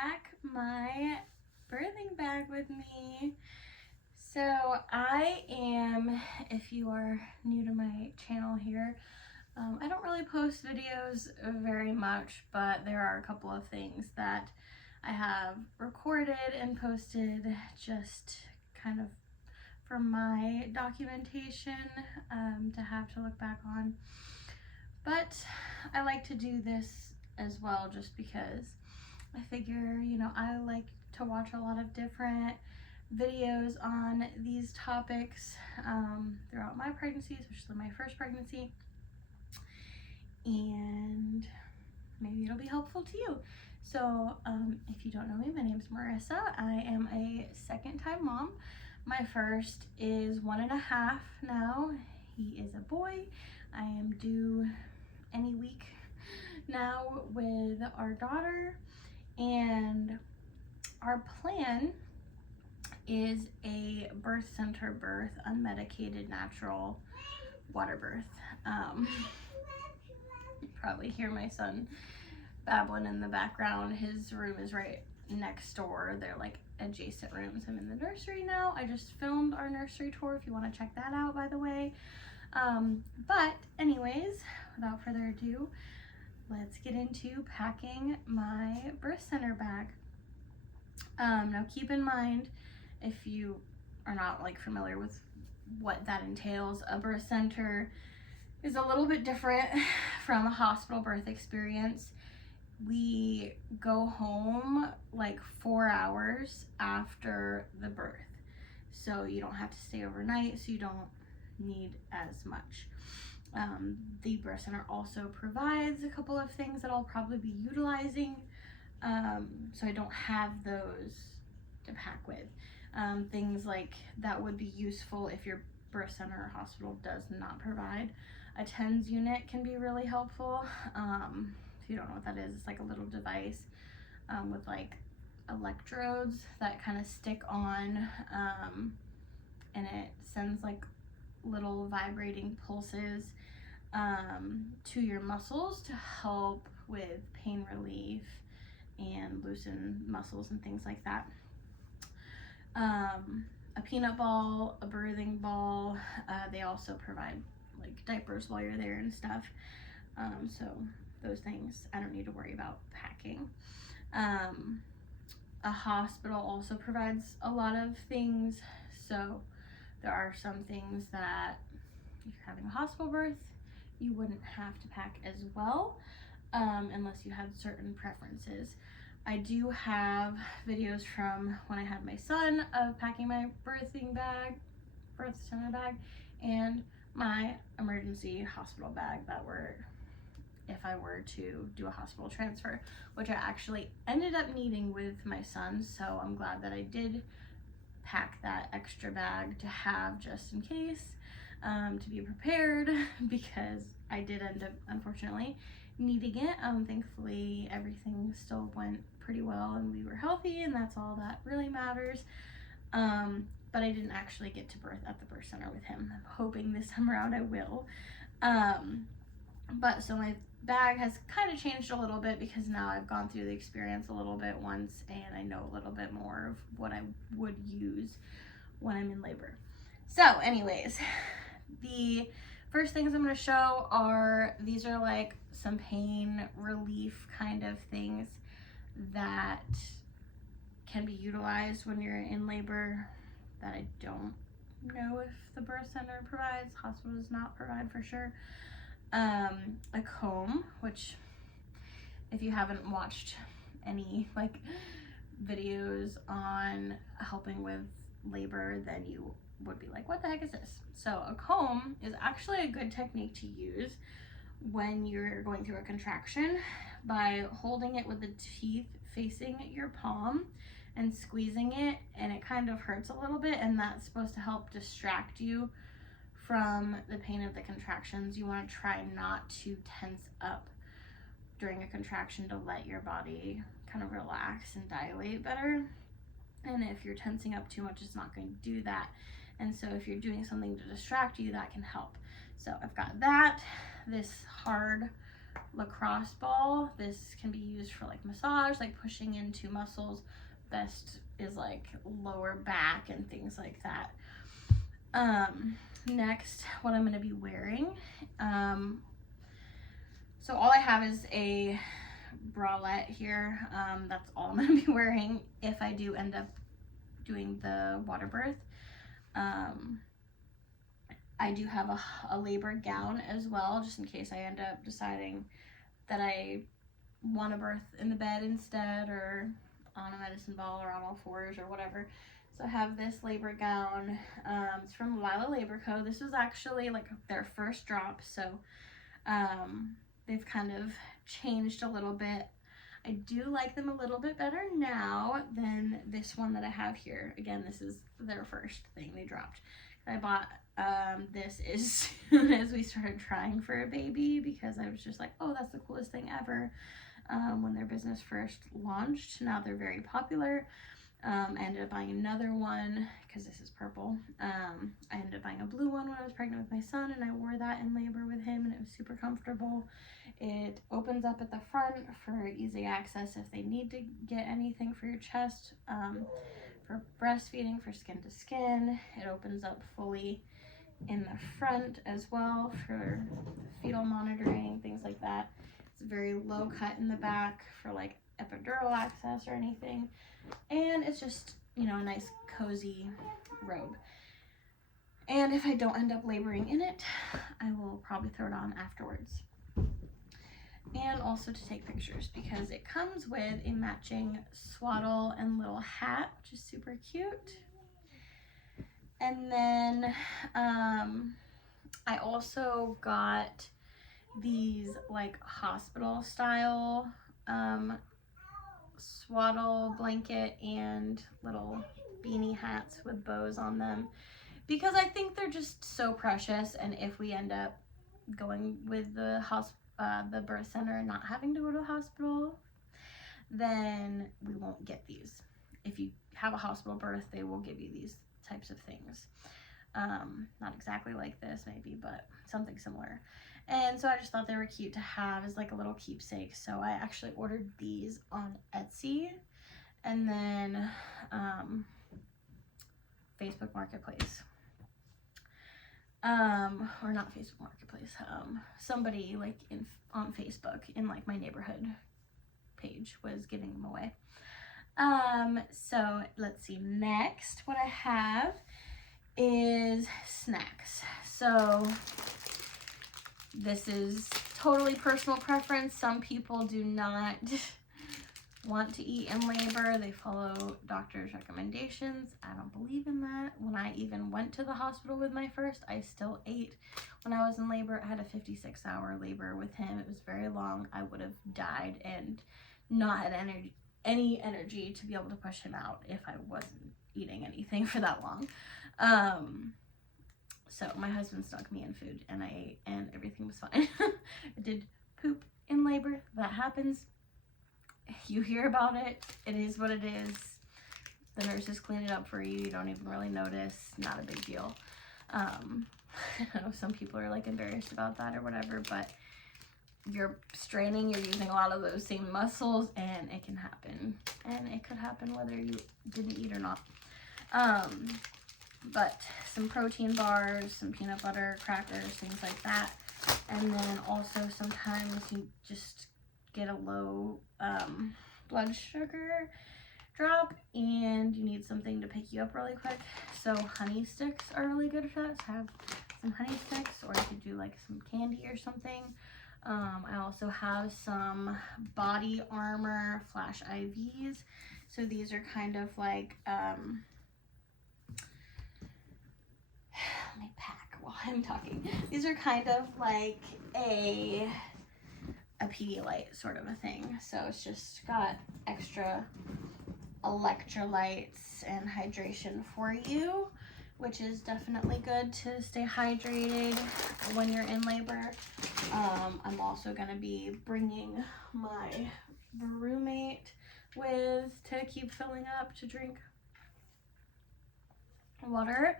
pack my birthing bag with me. So I am, if you are new to my channel here, I don't really post videos very much, but there are a couple of things that I have recorded and posted just kind of for my documentation to have to look back on. But I like to do this as well just because I figure, I like to watch a lot of different videos on these topics throughout my pregnancy, especially my first pregnancy, and maybe it'll be helpful to you. So if you don't know me, my name's Marissa. I am a second-time mom. My first is 1.5 now. He is a boy. I am due any week now with our daughter, and our plan is a birth center birth, unmedicated, natural water birth. You probably hear my son babbling in the background. His room is right next door. They're like adjacent rooms. I'm in the nursery now. I just filmed our nursery tour if you want to check that out, by the way. But anyways, without further ado, let's get into packing my birth center bag. Now keep in mind, if you are not familiar with what that entails, a birth center is a little bit different from a hospital birth experience. We go home 4 hours after the birth, so you don't have to stay overnight, so you don't need as much. The birth center also provides a couple of things that I'll probably be utilizing, so I don't have those to pack with. Things like that would be useful if your birth center or hospital does not provide. A TENS unit can be really helpful. If you don't know what that is, it's like a little device with electrodes that kind of stick on, and it sends little vibrating pulses to your muscles to help with pain relief and loosen muscles and things like that. A peanut ball, a birthing ball. They also provide diapers while you're there and stuff. So those things I don't need to worry about packing. A hospital also provides a lot of things. So there are some things that if you're having a hospital birth, you wouldn't have to pack as well, unless you had certain preferences. I do have videos from when I had my son of packing my birth center bag, and my emergency hospital bag that were if I were to do a hospital transfer, which I actually ended up needing with my son, so I'm glad that I did pack that extra bag to have just in case, to be prepared, because I did end up unfortunately needing it. Thankfully everything still went pretty well and we were healthy, and that's all that really matters. But I didn't actually get to birth at the birth center with him. I'm hoping this time around I will. But so my bag has kind of changed a little bit because now I've gone through the experience a little bit once, and I know a little bit more of what I would use when I'm in labor. So anyways, the first things I'm going to show are, these are some pain relief kind of things that can be utilized when you're in labor that I don't know if the birth center provides. Hospital does not provide for sure. A comb, which if you haven't watched any videos on helping with labor, then you would be like, what the heck is this? So a comb is actually a good technique to use when you're going through a contraction, by holding it with the teeth facing your palm and squeezing it, and it kind of hurts a little bit, and that's supposed to help distract you from the pain of the contractions. You want to try not to tense up during a contraction to let your body kind of relax and dilate better. And if you're tensing up too much, it's not going to do that. And so if you're doing something to distract you, that can help. So I've got that, this hard lacrosse ball. This can be used for like massage, like pushing into muscles. Best is like lower back and things like that. Next, what I'm going to be wearing. So all I have is a bralette here. That's all I'm going to be wearing if I do end up doing the water birth. I do have a labor gown as well, just in case I end up deciding that I want to birth in the bed instead, or on a medicine ball, or on all fours, or whatever. So I have this labor gown. It's from Lila Labor Co. This was actually like their first drop, so they've kind of changed a little bit. I do like them a little bit better now than this one that I have here. Again, this is their first thing they dropped. I bought this as soon as we started trying for a baby, because I was just like, oh, that's the coolest thing ever. When their business first launched, now they're very popular. I ended up buying another one because this is purple. I ended up buying a blue one when I was pregnant with my son, and I wore that in labor with him, and it was super comfortable. It opens up at the front for easy access if they need to get anything for your chest. For breastfeeding, for skin to skin. It opens up fully in the front as well for fetal monitoring, things like that. It's very low cut in the back for like epidural access or anything. And it's just, you know, a nice cozy robe. And if I don't end up laboring in it, I will probably throw it on afterwards. And also to take pictures, because it comes with a matching swaddle and little hat, which is super cute. And then I also got these like hospital style swaddle blanket and little beanie hats with bows on them, because I think they're just so precious. And if we end up going with the birth center and not having to go to the hospital, then we won't get these. If you have a hospital birth, they will give you these types of things. Not exactly like this maybe, but something similar. And so I just thought they were cute to have as like a little keepsake. So I actually ordered these on Etsy, and then Facebook Marketplace. Or not Facebook Marketplace. Somebody like on Facebook in like my neighborhood page was giving them away. So let's see. Next, what I have is snacks. So this is totally personal preference. Some people do not want to eat in labor. They follow doctor's recommendations. I don't believe in that. When I even went to the hospital with my first, I still ate. When I was in labor, I had a 56-hour labor with him. It was very long. I would have died and not had any energy to be able to push him out if I wasn't eating anything for that long. So my husband snuck me in food, and I ate, and everything was fine. I did poop in labor. That happens. You hear about it. It is what it is. The nurses clean it up for you. You don't even really notice. Not a big deal. I know some people are like embarrassed about that or whatever, but you're straining, you're using a lot of those same muscles, and it can happen. And it could happen whether you didn't eat or not. But some protein bars, some peanut butter, crackers, things like that. And then also sometimes you just get a low blood sugar drop and you need something to pick you up really quick. So honey sticks are really good for that. So have some honey sticks, or you could do like some candy or something. I also have some Body Armor Flash IVs. So these are kind of like, let me pack while I'm talking. These are kind of like a Pedialyte sort of a thing. So it's just got extra electrolytes and hydration for you, which is definitely good to stay hydrated when you're in labor. I'm also going to be bringing my roommate with to keep filling up to drink water.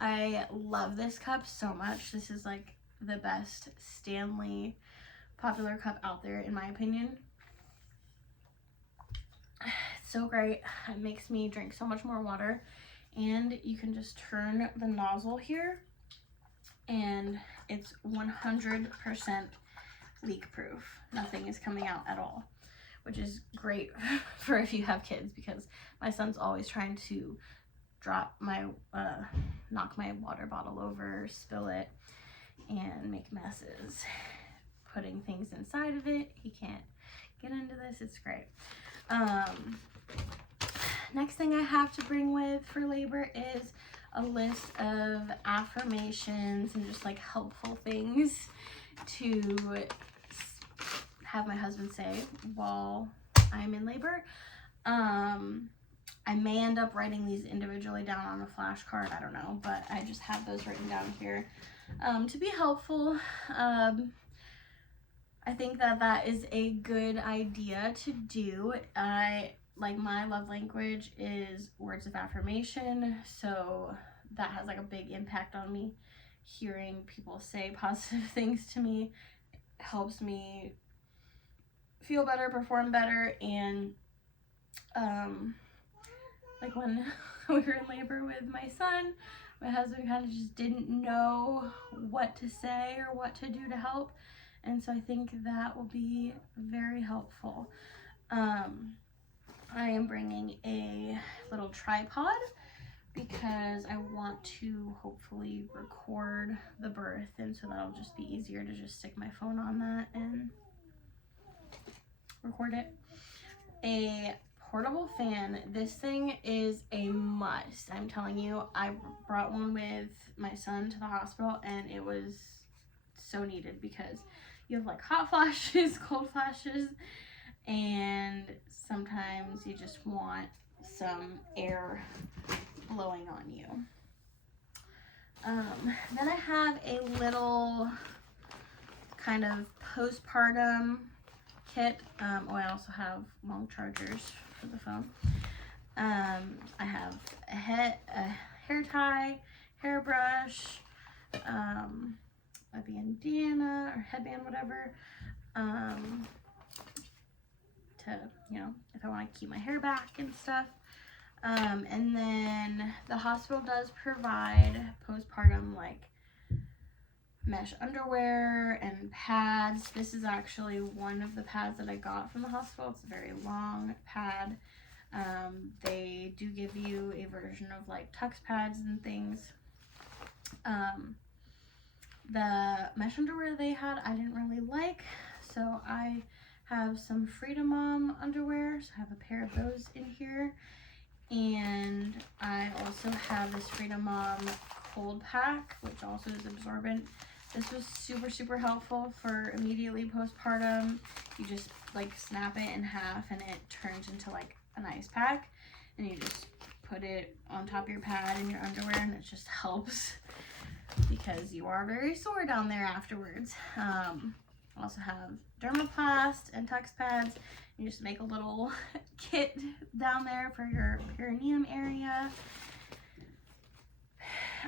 I love this cup so much. This is like the best Stanley popular cup out there, in my opinion. It's so great. It makes me drink so much more water. And you can just turn the nozzle here, and it's 100% leak proof. Nothing is coming out at all, which is great for if you have kids, because my son's always trying to drop my, knock my water bottle over, spill it, and make messes. Putting things inside of it, he can't get into this. It's great. Next thing I have to bring with for labor is a list of affirmations and just like helpful things to have my husband say while I'm in labor. I may end up writing these individually down on a flashcard, I don't know, but I just have those written down here to be helpful. I think that is a good idea to do. Like, my love language is words of affirmation, so that has like a big impact on me. Hearing people say positive things to me helps me feel better, perform better, and like when we were in labor with my son, my husband kind of just didn't know what to say or what to do to help, and so I think that will be very helpful. I am bringing a little tripod because I want to hopefully record the birth, and so that'll just be easier to just stick my phone on that and record it. A portable fan. This thing is a must. I'm telling you, I brought one with my son to the hospital, and it was so needed because you have like hot flashes, cold flashes, and sometimes you just want some air blowing on you. Then I have a little kind of postpartum kit. I also have long chargers for the phone. I have a hair tie, hairbrush, a bandana or headband, whatever, to, you know, if I want to keep my hair back and stuff. And then the hospital does provide postpartum like mesh underwear and pads. This is actually one of the pads that I got from the hospital. It's a very long pad. They do give you a version of like tux pads and things. The mesh underwear they had I didn't really like, so I have some Freedom Mom underwear, so I have a pair of those in here. And I also have this Freedom Mom cold pack, which also is absorbent. This was super, super helpful for immediately postpartum. You just like snap it in half and it turns into like an ice pack, and you just put it on top of your pad in your underwear, and it just helps because you are very sore down there afterwards. I also have Dermoplast and Tux pads. You just make a little kit down there for your perineum area.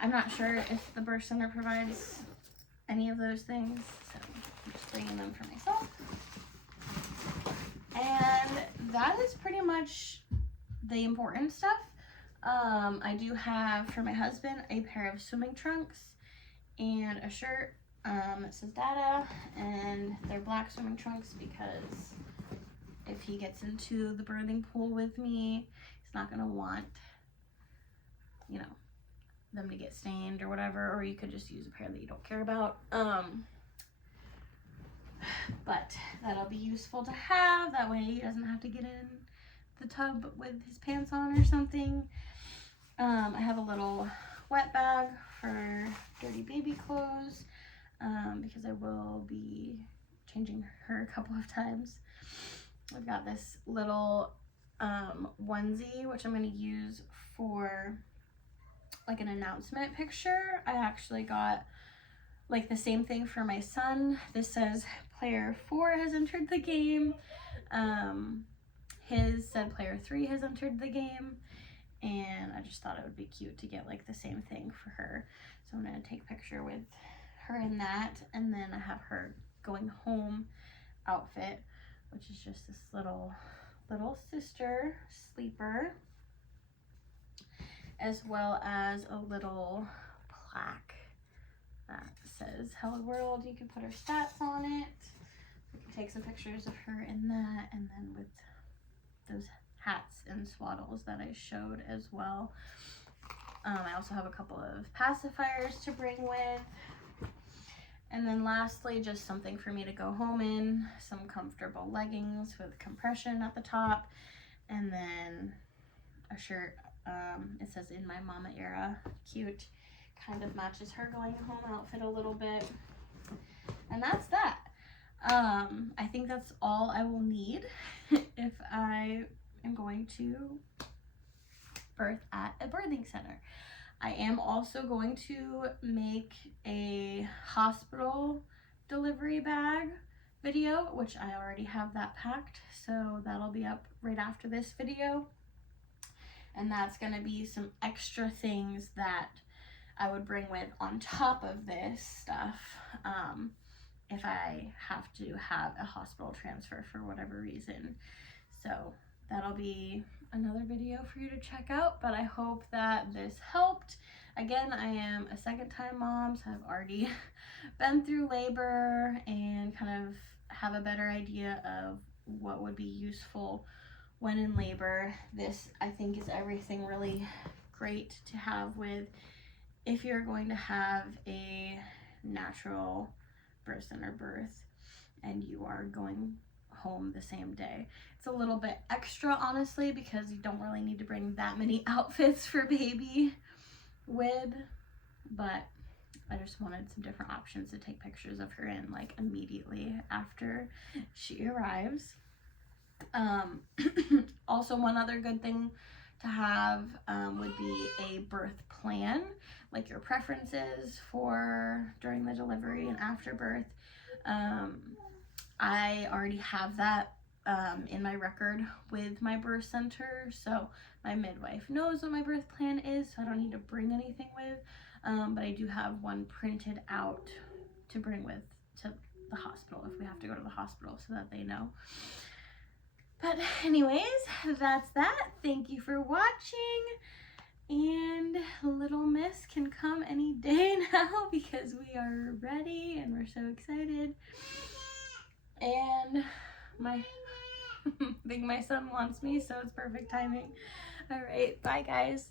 I'm not sure if the birth center provides any of those things, so I'm just bringing them for myself. And that is pretty much the important stuff. I do have for my husband a pair of swimming trunks and a shirt that says Dada, and they're black swimming trunks because if he gets into the birthing pool with me, he's not gonna want, you know, them to get stained or whatever, or you could just use a pair that you don't care about. But that'll be useful to have. That way he doesn't have to get in the tub with his pants on or something. I have a little wet bag for dirty baby clothes because I will be changing her a couple of times. I've got this little onesie, which I'm going to use for like an announcement picture. I actually got like the same thing for my son. This says player 4 has entered the game. His said player 3 has entered the game. And I just thought it would be cute to get like the same thing for her. So I'm going to take a picture with her in that. And then I have her going home outfit, which is just this little sister sleeper, as well as a little plaque that says hello world. You can put her stats on it. We can take some pictures of her in that, and then with those hats and swaddles that I showed as well. I also have a couple of pacifiers to bring with. And then lastly, just something for me to go home in, some comfortable leggings with compression at the top, and then a shirt. It says in my mama era. Cute. Kind of matches her going home outfit a little bit. And that's that. I think that's all I will need if I am going to birth at a birthing center. I am also going to make a hospital delivery bag video, which I already have that packed, so that'll be up right after this video. And that's going to be some extra things that I would bring with on top of this stuff if I have to have a hospital transfer for whatever reason. So that'll be another video for you to check out, but I hope that this helped. Again, I am a second-time mom, so I've already been through labor and kind of have a better idea of what would be useful when in labor. This, I think, is everything really great to have with if you're going to have a natural birth center birth and you are going home the same day. It's a little bit extra, honestly, because you don't really need to bring that many outfits for baby with, but I just wanted some different options to take pictures of her in, like, immediately after she arrives. Also, one other good thing to have would be a birth plan, like your preferences for during the delivery and after birth. I already have that in my record with my birth center, so my midwife knows what my birth plan is, so I don't need to bring anything with, but I do have one printed out to bring with to the hospital if we have to go to the hospital, so that they know. But anyways, that's that. Thank you for watching, and little miss can come any day now because we are ready and we're so excited. And I think my son wants me, so it's perfect timing. All right, bye guys.